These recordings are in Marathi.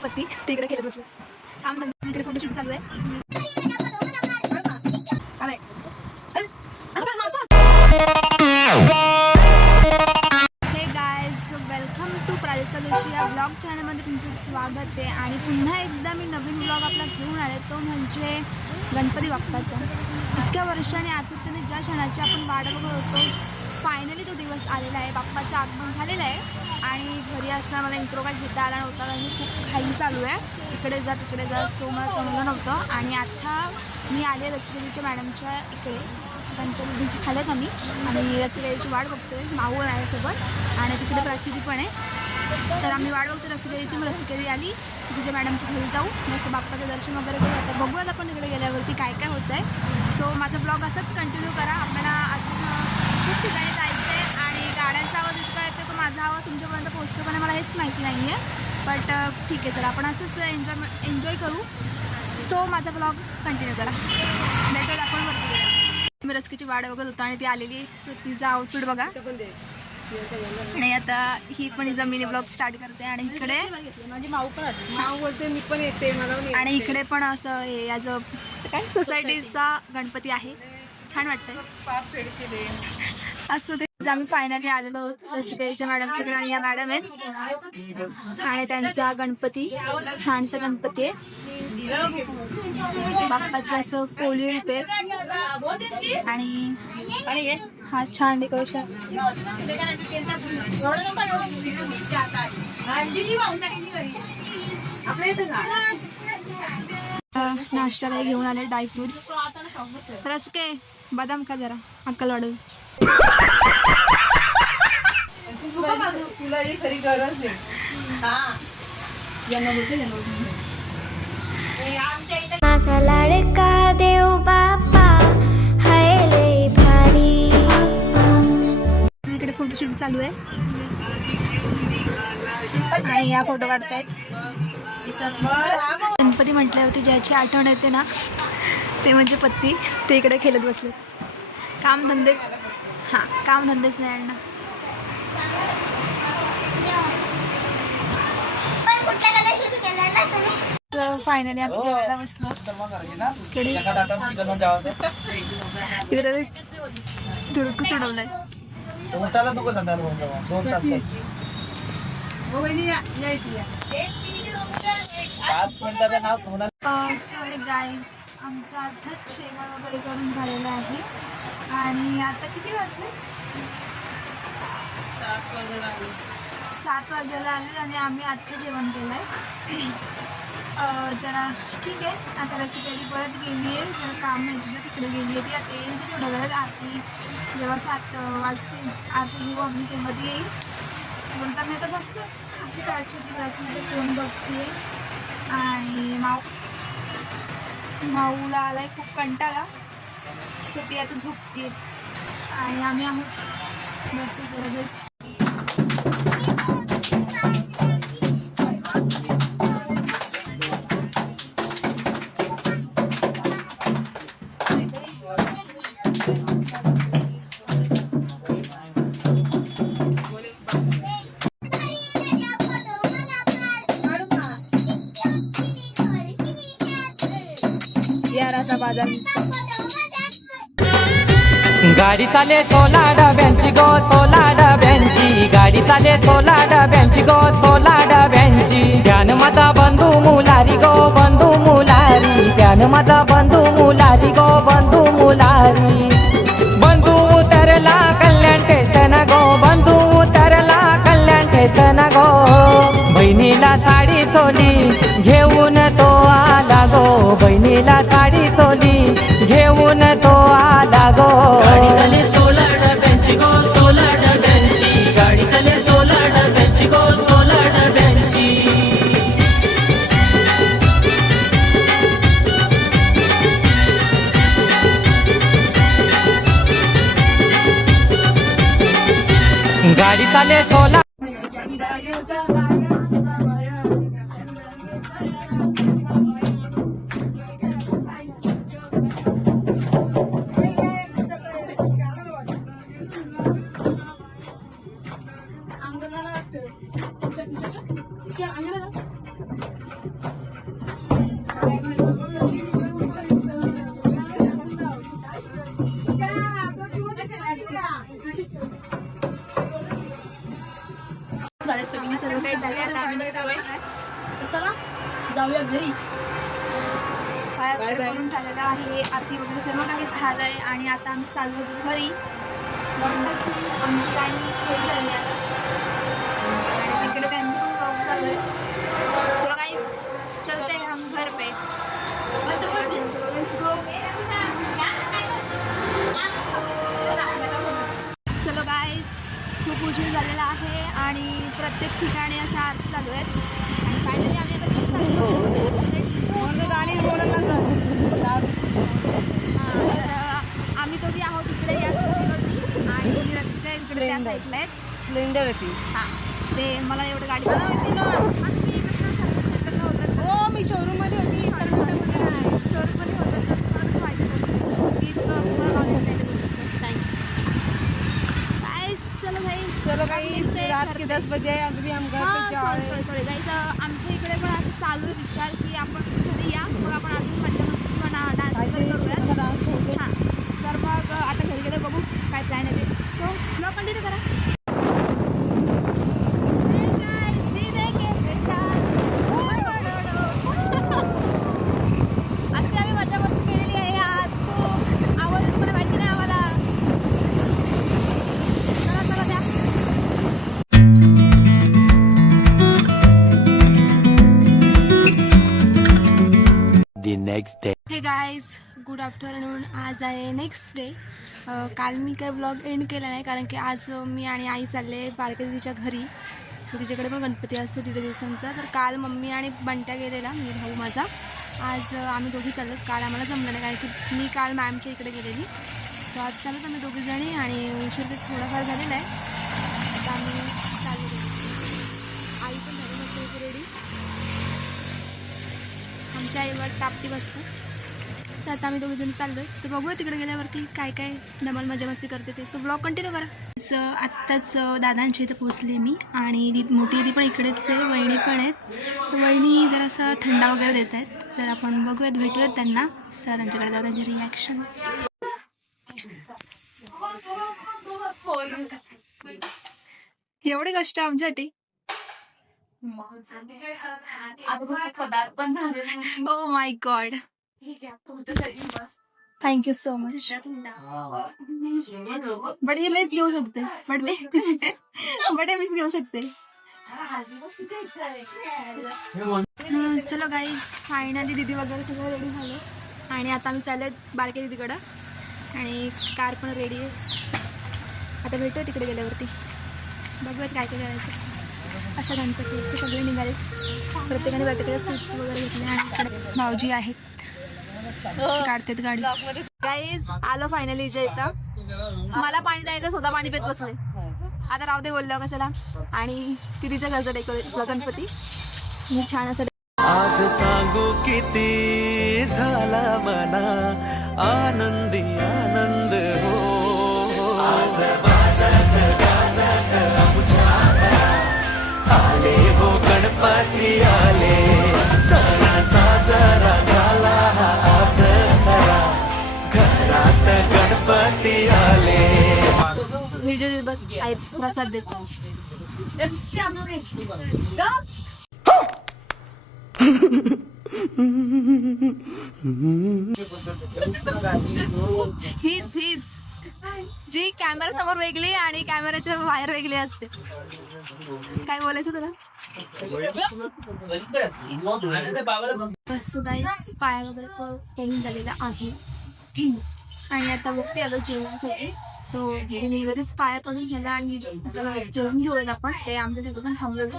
म्हणजे पत्ती ते इकडे खेळत बसले. काम इकडे फोटोशूट चालू आहे. वेलकम टू प्राजक्ता जोशी या ब्लॉग चॅनलमध्ये तुमचं स्वागत आहे. आणि पुन्हा एकदा मी नवीन ब्लॉग आपला घेऊन आले, तो म्हणजे गणपती बाप्पाचा. इतक्या वर्षाने आतुरतेने ज्या क्षणाची आपण वाट बघत होतो, फायनली तो दिवस आलेला आहे. बाप्पाचं आगमन झालेलं आहे. आणि घरी असताना मला इंट्रो काय घेता आला नव्हता, कारण खूप खाली चालू आहे, इकडे जा तिकडे जा, सो मला जमलं नव्हतं. आणि आता मी आले रसगुल्लीच्या मॅडमच्या इकडे, त्यांच्या मुलींची खाल्यात आम्ही, आणि रसगुल्ल्याची वाट बघतोय. माऊळ आहे सोबत आणि तिकडे प्राचिती पण आहे. तर आम्ही वाट बघतो रसगुल्ल्याची. मग रसगुल्ली आली तिच्या मॅडमच्या घरी जाऊ, मस्त बाप्पाचं दर्शन वगैरे करू. आता बघूयात आपण इकडे गेल्यावरती काय काय होतं आहे. सो माझा ब्लॉग असाच कंटिन्यू करा. आपल्याला अजून खूप ठिकाणी जायचं आहे आणि गाड्यांचा आवाज इतका येतो की माझा आवाज तुमच्यापर्यंत पोहोचतो पण मला हेच माहिती नाही आहे. बट ठीक आहे, चला आपण असंच एन्जॉय करू. सो माझा ब्लॉग कंटिन्यू करा. बेटर आपण वरती मी रसकीची वाट बघत होतो आणि ती आलेली. सो तिचा आउटफिट बघा. आणि आता ही पण हिचा मिनी ब्लॉग स्टार्ट करते. आणि इकडे माझी माऊ पण माऊ बोलते, मी पण येते मला. आणि इकडे पण असं हे याचं काय सोसायटीचा गणपती आहे, छान वाटतंय असं ते. आम्ही फायनली आलेलो रसिकेच्या मॅडमच्याकडे आणि या मॅडम आहेत आणि त्यांचा गणपती छानसा गणपती आहे. बाप्पाचं असं कोळी रूप आहे आणि हा छान डेकोरेशन. नाश्ता काही घेऊन आले, ड्रायफ्रुट्स. रस काय बदाम का जरा अक्कल वाढव. तुला ही खरी गरज नाही. माझा लाडका देव बाप्पा हाय लय भारी. इकडे फोटोशूट चालू आहे आणि या फोटो काढतायत. गणपती म्हटल्यावरती ज्याची आठवण येते ना, ते म्हणजे पत्ती. ते इकडे खेळत बसले. कामधंदेच नाही आणणार. तर फायनली आम्ही जेवायला बसलो. इकडे धुडकू सोडवलंय. सॉरी गाईज, आमचं आताच जेवण वगैरे करून झालेलं आहे. आणि आता किती वाजले? 7 वाजायला आले आणि आम्ही आत्ता जेवण केलं आहे. जरा ठीक आहे. आता रसिकेली परत गेली आहे, जरा काम आहे तिला, तिकडे गेली आहे ती. आता येईल ती थोड्या वेळात. आरती जेव्हा 7 वाजते आरती घेऊ आम्ही, तेव्हा ती येईल. म्हणता मी आता बसतो. आपली प्राचीमध्ये फोन बघते आणि माऊला आलाय खूप कंटाळा. सो ती आता झोपते आणि आम्ही आहोत बसतो बरोबर. याराचा बाजार दिसतो. गाडी चाले 16 डब्यांची गो, 16 डब्यांची गाडी चाले 16 डब्यांची गो, 16 डब्यांची. ध्यान माझा बंधू मुलारी गो, बंधू मुलारी. ध्यान माझा बंधू मुलारी गो, बंधू मुलारी. बंधू उतरला कल्याण टेसन गो, बंधू उतरला कल्याण टेसन गो. बहिणीला साडी चोली घेऊन तो आला गो, बहिणीला साडी चोली घेऊन तो आला गो. गाडी चाले 16 डब्यांची गो, 16 डब्यांची गाडी चाले 16 डब्यांची गो, 16 डब्यांची. गाडी चाले 16. आम्ही निघतोय. चला जाऊया घरी. पाया वगैरे करून झालेलं आहे, आरती वगैरे सर्व काही झालंय आणि आता आम्ही चाललो घरी. आमची गाणी खेळ झाली आता आणि तिकडे त्यांचं पण पाऊस चालू आहे. चलो गाईस, चलते हम घर पे. चलो गाईज, खूप उशीर झालेला आहे आणि प्रत्येक ठिकाणी अशा आरती चालू आहेत आणि फायनली आम्ही आता घरी चाललो. गाणी बोलत तर आम्ही दोघी आहोत इकडे या स्कूटीवरती आणि रस्ते इकडे त्या साईडला आहेत. स्प्लेंडर होती. हां, ते मला एवढं गाडी चालवते ना. आणि मी कसं सर्विस होतं. हो, मी शोरूम मध्ये होती. शोरूममध्ये होतं तर मला कसं माहिती नसतं की तुम्हाला नॉलेज नाही काय. चलो भाई, चलो काही रात के 10 बजे अगदी हम घर पे जा रहे हैं. सॉरी जायचं. आमच्या इकडे पण असं चालू आहे विचार की आपण घरी या, मग आपण अजून मजा मस्ती म्हणा डान्स वगैरे करूया. हां, तर मग आता घरी गेले बघू काय प्लॅन आहे ते. सो ब्लॉग कंटिन्यू करा. अशी आम्ही मजा मस्ती केलेली आहे आज. खूप आवडते, तुम्हाला माहिती नाही आम्हाला. चला चला द्या. The next day. हे गाईज, गुड आफ्टरनून. आज आहे नेक्स्ट डे. काल मी काही व्लॉग एंड केला नाही कारण की आज मी आणि आई चालले बारक्या दिदीच्या घरी. सो तिच्याकडे पण गणपती असतो 1.5 दिवसांचा. तर काल मम्मी आणि बंट्या गेलेला, मी भाऊ माझा. आज आम्ही दोघी चाललो. काल आम्हाला जमलं नाही कारण की मी काल मॅमच्या इकडे गेलेली. सो आज चालत आम्ही दोघीजणी आणि उशीर ते थोडाफार झालेला आहे. आता आम्ही चाललो घरी. आई पण झाली मस्त रेडी. आमच्या आईवर तापती बसतं. तर आता आम्ही दोघीजणी चाललो आहे. तर बघूया तिकडे गेल्यावरती काय काय धमाल मजा मस्ती करते ते. सो ब्लॉग कंटिन्यू करा. आत्ताच दादांच्या इथं पोचले मी आणि मोठी दिदी पण इकडेच आहे, वहिनी पण आहेत. तर वहिनी जरासा थंडा वगैरे देत आहेत. तर आपण बघूयात, भेटूयात त्यांना. चला त्यांच्याकडे जाऊ, त्यांची रिॲक्शन. एवढे कष्ट आमच्यासाठी. Oh my God, thank you so much. But हे लयच घेऊ शकते. बट मीच घेऊ शकते. चलो गाईज, फायनली दीदी वगैरे सगळं रेडी झालं आणि आता आम्ही चाललो बारक्या दीदीकडं आणि कार पण रेडी आहे. आता भेटूया तिकडे गेल्यावरती, बघूयात काय काय करायचं. अशा गणपतीचे सगळे निघाले, प्रत्येकाने प्रत्येकाला सूट वगैरे घेतले आणि इकडे भाऊजी आहेत, काढतात गाडी. गाईज, आलो फायनली इथे. इथं मला पाणी द्यायचं, स्वतः पाणी पित बसले. आता राहू दे बोललो कशाला. आणि तिच्या घरचा डेकोरेट गणपती मी छान असं. आज सांगू किती झाला मना आनंदी आनंद हो. आज वाजत गाजत आमच्या आले हो गणपती आले. सण साजरा झाला आज खरा, घरात गणपती आले. व्हिडिओ बस आहेत, प्रसाद देत. हीच जी कॅमेरा समोर वेगळी आणि कॅमेऱ्याच्या बाहेर वेगळी असते. काय बोलायचं तुला? बस गाईस, पाया वगैरे करून झालेला आहे आणि आता बघते आलो जेवणासाठी. सो मी बरेच पाया करून झाला आणि जेवण घेऊयात आपण. ते आमच्या तिथे पण थांबलेलं.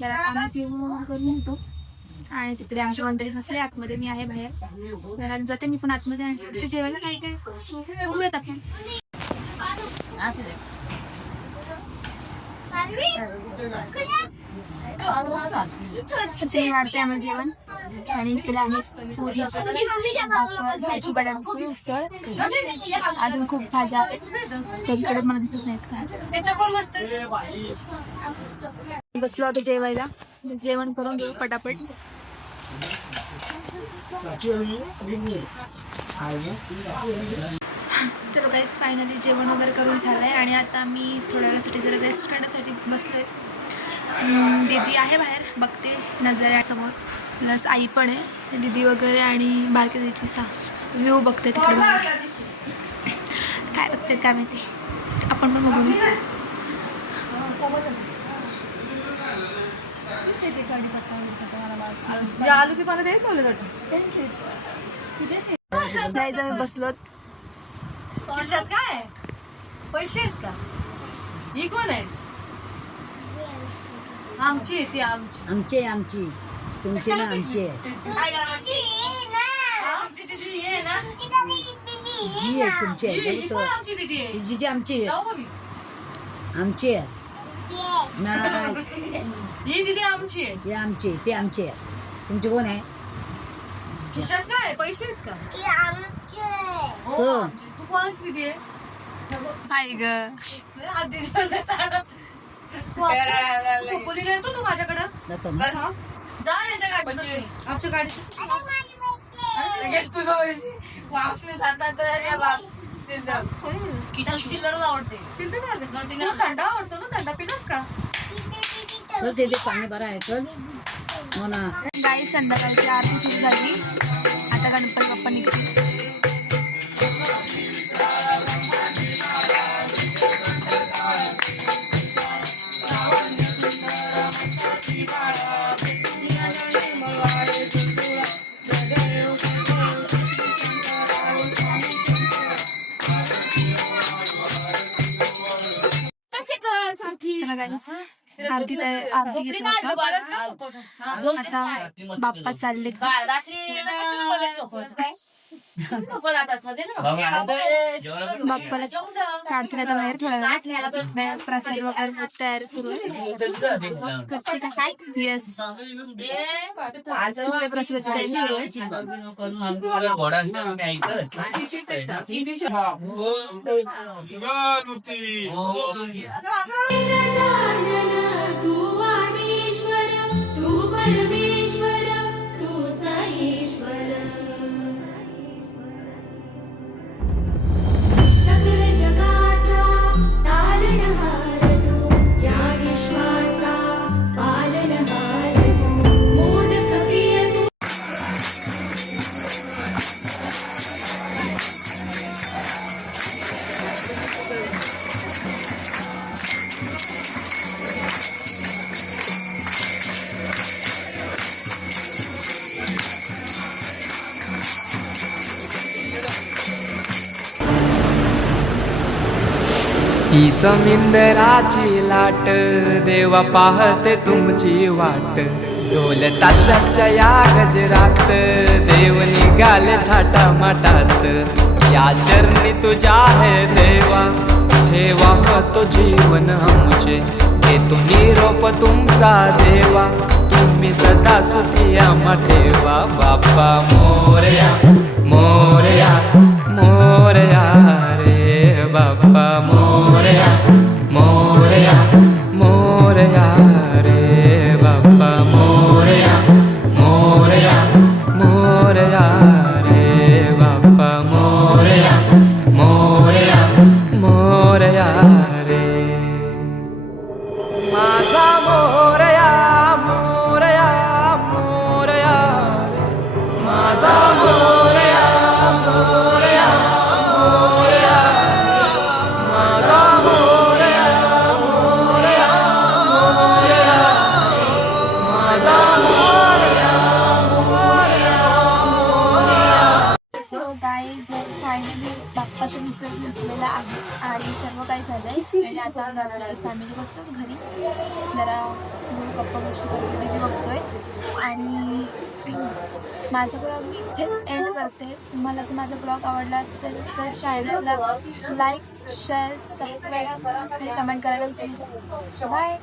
तर आम्ही जेवण करून होतो आणि तिकडे आमच्या मंडळी बसले आतमध्ये, मी आहे बाहेर. घरात जाते मी पण आतमध्ये आणि ते जेवायला काय काय बघूयात आपण. ते वाढते आम्हाला जेवण आणि इकडे आहे भाजी बटाट्याची उसळ. अजून खूप भाज्या आहेत, इकडे मला दिसत नाहीत काय. बसलो होतो जेवायला, जेवण करून घेऊ पटापट. चलो गाईस, फायनली जेवण वगैरे करून झालं आहे आणि आता मी थोड्या वेळासाठी जरा रेस्ट करण्यासाठी बसलो आहे. दीदी आहे बाहेर बघते नजरेसमोर, प्लस आई पण आहे, दीदी वगैरे आणि बारकी दीदीची सासू व्ह्यू बघते तिकडे बाहेर. काय बघते काय माहिती, आपण पण बघू. आलूची पानं ते बोलले जायचं आम्ही बसलोत. खिशात काय पैसे आहेत का? ही कोण आहे? आमची आहे ती, आमची आमची तुमची ना आमची आहे. आमची दीदी आहे ना? ही आहे तुमची आहे ही पण आमची दीदी आहे. जी आमची आहे. जाऊ का मी? आमची आहे नाही ही दीदी आमची आहे. ही आमची ती आमची आहे. तुमची कोण आहे? खिशात काय पैसे आहेत का? हो, हो. आमची. तू कोणाची दीदी आहे? काय ग खोपोलीला येतो तू माझ्याकडं? जातो ना. हा? जा यांच्या गाडीत. आमच्या गाडीत चिल्लर आवडते. चिल्लर आवडते. थंडा आवडतो ना? थंडा पिलास का? चल ते पाणी बरं आहे. चल हो ना. गाई संध्याकाळची आरती सुरू झाली. आता गणपती बाप्पा निघतील. चला guys, आरती घेतो आता बाप्पा चालले. बाप्पाला काढतील आता बाहेर थोड्या वेळात. प्रसाद वगैरे तयारी सुरू आहे. येस, प्रसादाची तयारी सुरू आहे. तू आदिश्वर, तू परमेश्वर, तुझा ईश्वर. सकल जगाचा तारणहार तू, या विश्वाचा पालनहार तू, मोदक प्रिय तू. ही समिंदराची लाट, देवा पाहते तुमची वाट. ढोल ताशाच्या या गजरात, देव निघाले थाटा माटात. या चरणी तुझ्या है देवा, ठेवा तो जीवन आमचे. घेतो निरोप तुमचा देवा, तुम्ही सदा सुखी आम्हा ठेवा. बाप्पा मोरया मोरया मोरया रे बाप्पा मोरया मोरया मोरया रे बाप्पा मोरया मोरया मोरया रे बाप्पा मोरया मोरया मोरया रे. माझा मोरया मोरया मोरया रे. माझा मोरया मोरया मोरया. माझा मोरया मोरया मोरया. माझा Morya Morya Morya. So guys finally बाप्पाचं विसर्जन झालेलं आहे आणि सर्व काही झालंय. आणि आता फॅमिली बघतो घरी, जरा गप्पा गोष्टी करतो बघतोय. आणि माझा ब्लॉग मी इथेच एंड करते. तुम्हाला जर माझा ब्लॉग आवडला असेल तर चॅनलला लाईक शेअर सबस्क्राईब आणि कमेंट करायला विसरू नका. बाय.